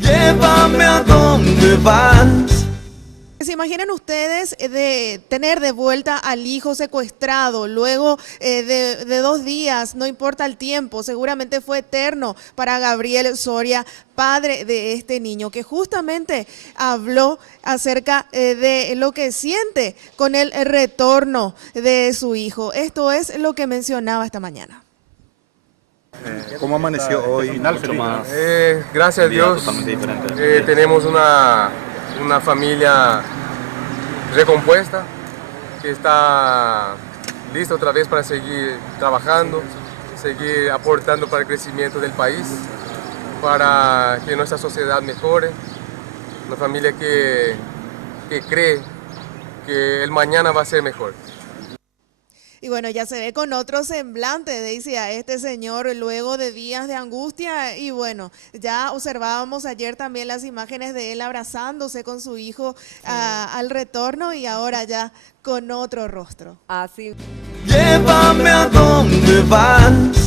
Llévame a donde vas. ¿Se imaginan ustedes de tener de vuelta al hijo secuestrado luego de 2 días? No importa el tiempo, seguramente fue eterno para Gabriel Soria, padre de este niño, que justamente habló acerca de lo que siente con el retorno de su hijo. Esto es lo que mencionaba esta mañana. ¿Cómo amaneció hoy? Mucho más. Gracias a Dios, Totalmente diferente. tenemos una familia recompuesta que está lista otra vez para seguir trabajando, seguir aportando para el crecimiento del país, para que nuestra sociedad mejore. Una familia que cree que el mañana va a ser mejor. Y bueno, ya se ve con otro semblante, decía este señor, luego de días de angustia. Y bueno, ya observábamos ayer también las imágenes de él abrazándose con su hijo al retorno, y ahora ya con otro rostro. Así. Llévame a donde vas.